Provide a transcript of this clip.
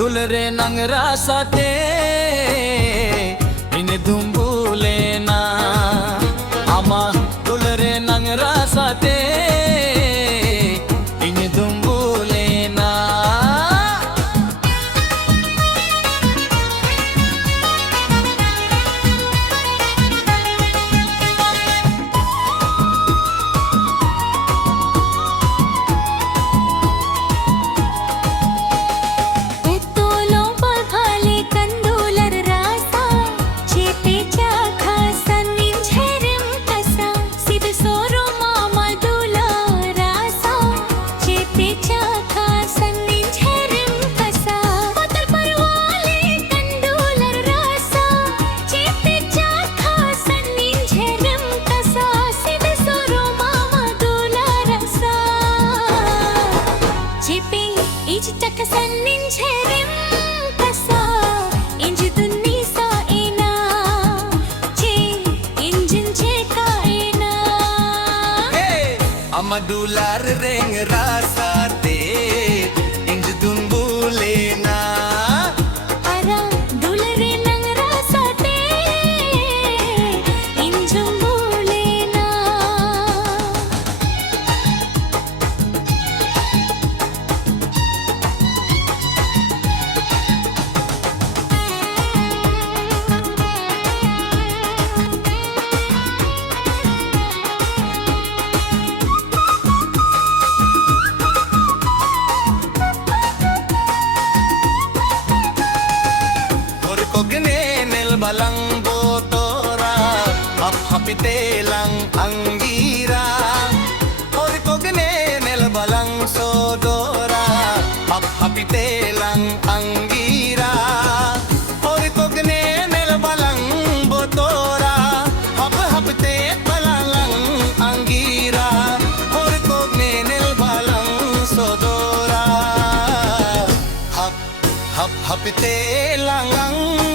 dulre nang rasate ini dumbulena ama dulre nang rasate ini dumbulena Madular reng rasate inj dumbulena ara dulre nang rasate inj dumbulena balang botora hapite lang anggira hori kogne nel balang sodora hapite lang anggira hori kogne nel balang botora hapite balang anggira hori kogne nel balang sodora hapite lang